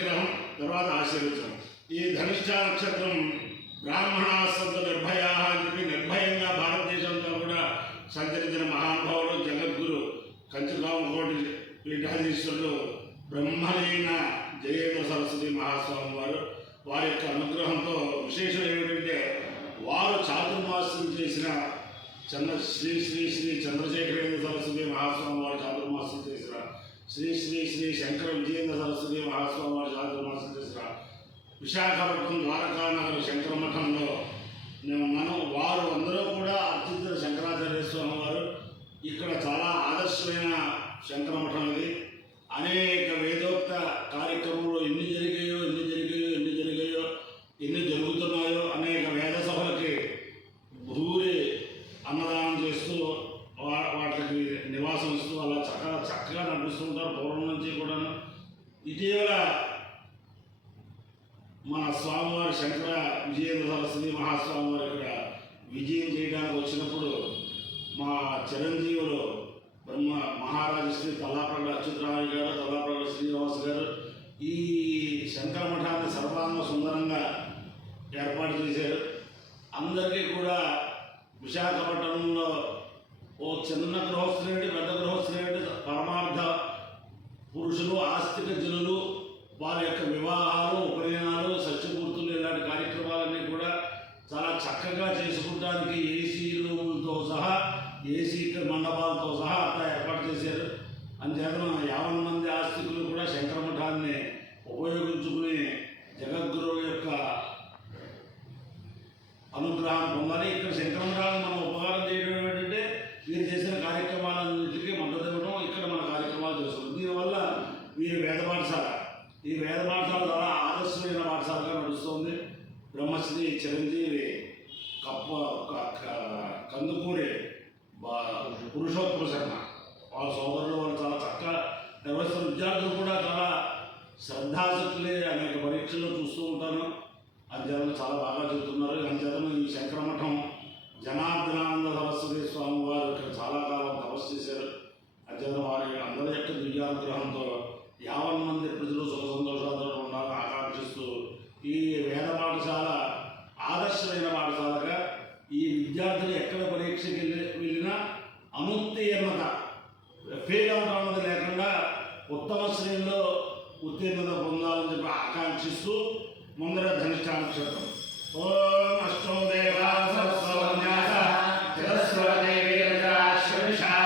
విగ్రహం, తర్వాత ఆశీర్వచనం. ఈ ధనిష్ట నక్షత్రం బ్రాహ్మణ సంత నిర్భయ అని చెప్పి నిర్భయంగా భారతదేశంలో కూడా సంచరించిన మహానుభావుడు జగద్గురు కంచికామకోటి పీఠాధీశ్వరుడు బ్రహ్మలీన జయేంద్ర సరస్వతి మహాస్వామి వారి యొక్క అనుగ్రహంతో విశేషం ఏమిటంటే వారు చాతుర్మాసం చేసిన శ్రీ శ్రీ శ్రీ చంద్రశేఖరేంద్ర సరస్వతి మహాస్వామి వారు చాతుర్మాసం చేసిన శ్రీ శ్రీ శ్రీ శంకర విజయేంద్ర సరస్వతి మహాస్వామి వారు చాతుర్మాసం చేసిన విశాఖపట్నం ద్వారకానగర్ శంకర మఠంలో నేను ఉన్నాను. వారు అందరూ కూడా అత్యుత్తర శంకరాచార్య స్వామి వారు. ఇక్కడ చాలా ఆదర్శమైన శంకర మఠం ఇది. అనేక వేదోక్త కార్యక్రమంలో ఎన్ని జరుగుతున్నాయో అనేక వేద సభలకి భూరి అన్నదానం చేస్తూ వాటికి నివాసం ఇస్తూ అలా చక్కగా నడిపిస్తూ ఉంటారు పూర్వం నుంచి కూడా. ఇటీవల మన స్వామివారి శంకర విజయేంద్ర సరస్వతి మహాస్వామి వారు ఇక్కడ విజయం చేయడానికి వచ్చినప్పుడు మా చిరంజీవులు బ్రహ్మ మహారాజు శ్రీ తల్లాప్రగడ అచ్యుతరామయ్య గారు, తల్లాప్రగడ శ్రీనివాస్ గారు ఈ శంకర మఠాన్ని సర్వాంగ సుందరంగా ఏర్పాటు చేశారు. అందరికీ కూడా విశాఖపట్నంలో ఓ చిన్న గృహస్థులేంటి, పెద్ద గృహస్థులేంటి, పరమార్థ పురుషులు, ఆస్తిక జనులు వారి యొక్క వివాహాలు, ఉపనయనాలు, సత్యమూర్తులు ఇలాంటి కార్యక్రమాలన్నీ కూడా చాలా చక్కగా చేసుకుంటానికి ఏసీ రూములతో సహా, ఏసీ మండపాలతో సహా అట్లా ఏర్పాటు చేశారు. అంతేకాదు 50 మంది ఆస్తికులు కూడా శంకర మఠాన్ని ఉపయోగించుకుని జగద్గురువు యొక్క అనుగ్రహం పొందాలి. ఇక్కడ శంకర మఠాన్ని మనం ఉపకారం చేయడం ఏంటంటే వీరు చేసిన కార్యక్రమాలన్నింటికి మద్దతు ఇవ్వడం, ఇక్కడ మన కార్యక్రమాలు చేస్తున్నాం. దీనివల్ల వీరి వేద పాఠశాల, ఈ వేద పాఠశాల ద్వారా ఆదర్శమైన పాఠశాలగా నడుస్తుంది. బ్రహ్మశ్రీ చిరంజీవి కందుకూరి పురుషోత్తమ శర్మ వాళ్ళ సోదరులు వాళ్ళు చాలా చక్కగా నిర్వహిస్తున్న. విద్యార్థులు కూడా చాలా శ్రద్ధాశక్తులే అనేక పరీక్షల్లో చూస్తూ ఉంటాను. అంచేతను చాలా బాగా చెబుతున్నారు. అంచేతను ఈ శంకర మఠం జనార్దనానంద సరస్వతి స్వామి వారు ఇక్కడ చాలా కాలం తపస్సు చేశారు. అంచేత వారి అందరి యొక్క దివ్యానుగ్రహంతో 50 మంది ప్రజలు సుఖ సంతోషాలతో ఉండాలని ఆకాంక్షిస్తూ ఈ వేద పాఠశాల ఆదర్శమైన పాఠశాలగా ఈ విద్యార్థులు ఎక్కడ పరీక్షకి వెళ్ళినా అనుత్తీర్ణత, ఫెయిల్ అవడం అన్నది లేకుండా ఉత్తమ శ్రేణిలో ఉత్తీర్ణత పొందాలని చెప్పి ఆకాంక్షిస్తూ ముందర ధనిష్ట నక్షత్రం. ఓం అష్టో దేవా సరస్వన్యాస జలస్వదేవి రజాశ్వషా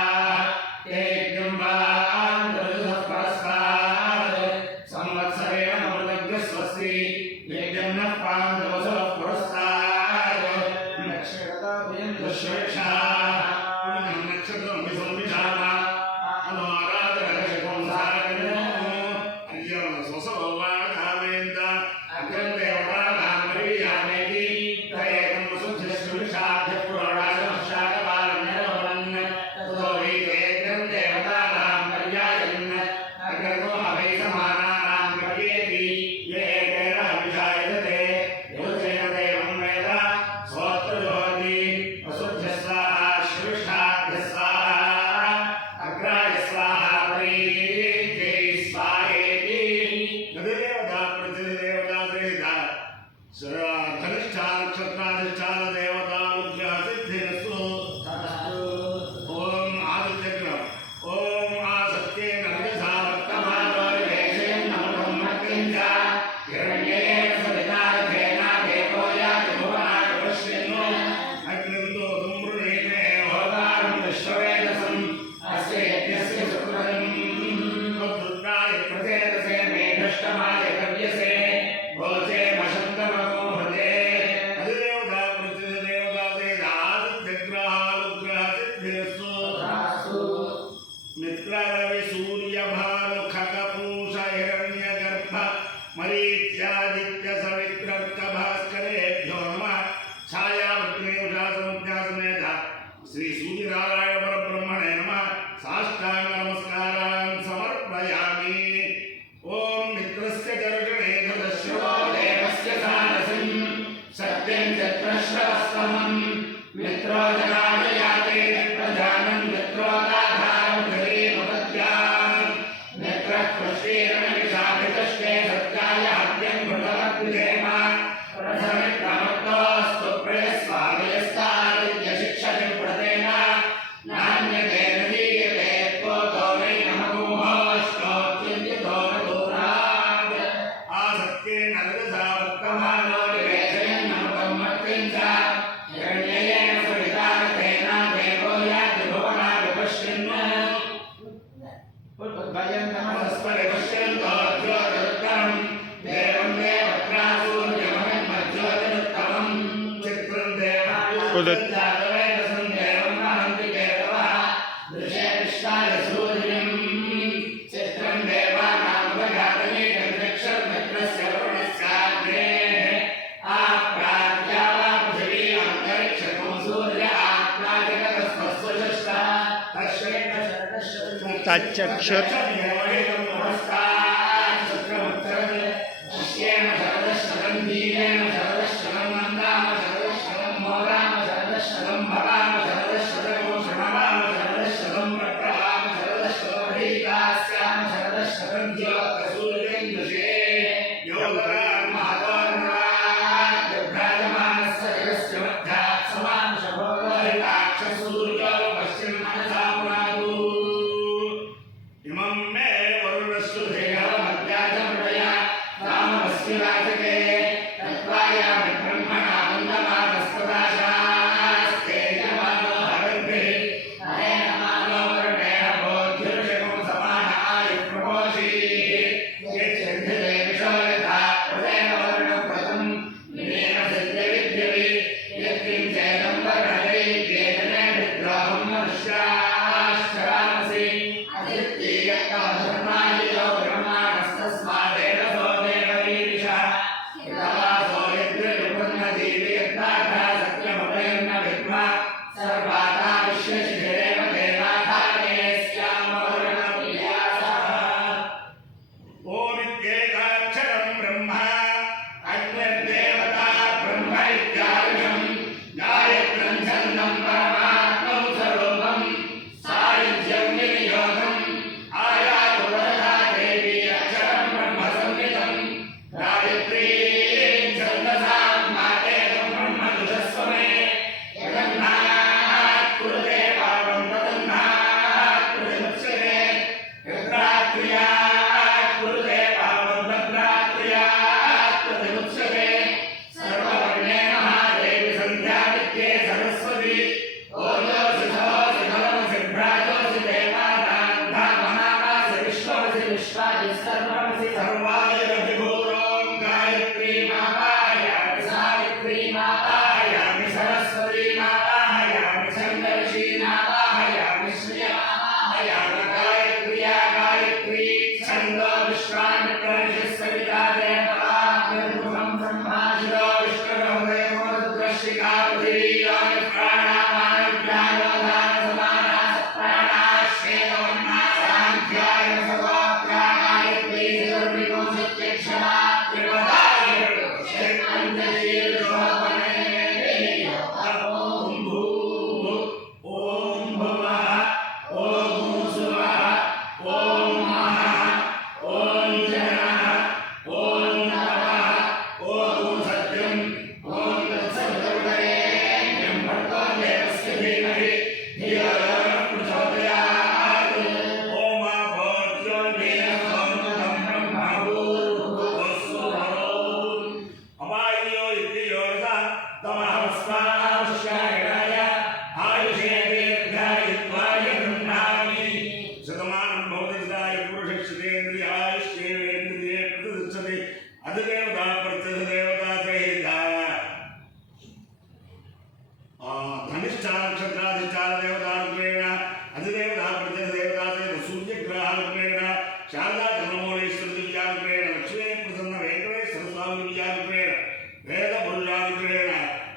శ్రీ సూర్యనారాయణ పరబ్రహ్మణే నమః సాష్టాంగ నమస్కారాన్ సమర్పయామి. ఓం మిత్రస్య దర్శనే దశశ్రవో దేవస్య సారసిం సత్యం చత్రశ్రవస్తమం మిత్రో జనాజయాతే ప్రజానం మిత్రోదాధారం గరీమపత్యాం మిత్రః కృష్ణేరణ విశాఖితష్టే సత్యా तच्चक्षुर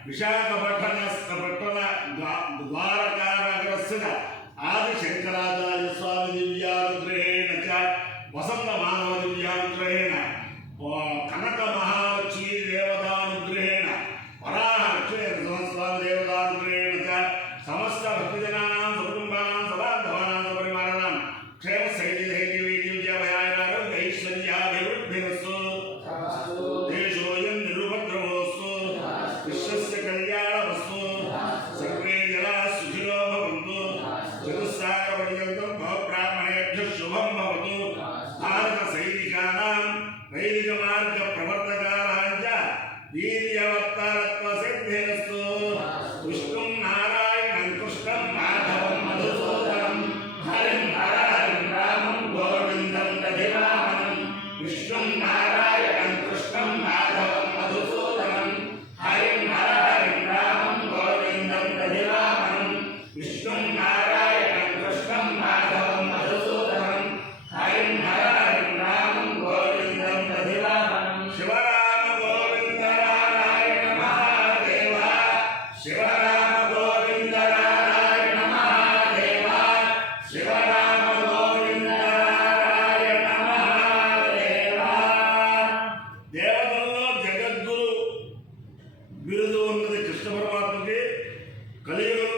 विशाखपट्टन द्वारकानगरस्य आदिशंकराचार्य स्वामी दिव्यानुग्रहेण च वसंत मानव दिव्यानुग्रहेण कनक महालक्ष्मी देवतानुग्रहेण वराहलक्ष्मी स्वामी देवतानुग्रहेण च समस्त भक्तजनानां कुटुंबानां सदान्तवानां परिवाराणां क्षेम स्थैर्यधैर्यवीर्यविजयभयानारोग्य ऐश्वर्याभिवृद्धिरस्तु देशोऽयं निरुपद्रवोऽस्तु विश्वस्य कल्याणमस्तु सर्वे जनाः सुखिनो भवन्तु चतुस्सागरपर्यन्तं भवब्राह्मणेभ्यः शुभं भवतु भारतसैनिकानां वैदिकमार्गप्रवर्तकानां च वीर्यवत्तरत्वसिद्धिरस्तु विष्णुं नारायणं कृष्णं माधवं मधुसूदनं हरिं हरहरिं रामं गोविन्दं दधिवामनं विष्णुं नारायणं कृष्णं माधवं मधुसूदनं हरिं हरहरिं रामं गोविन्दं కలియుగంలో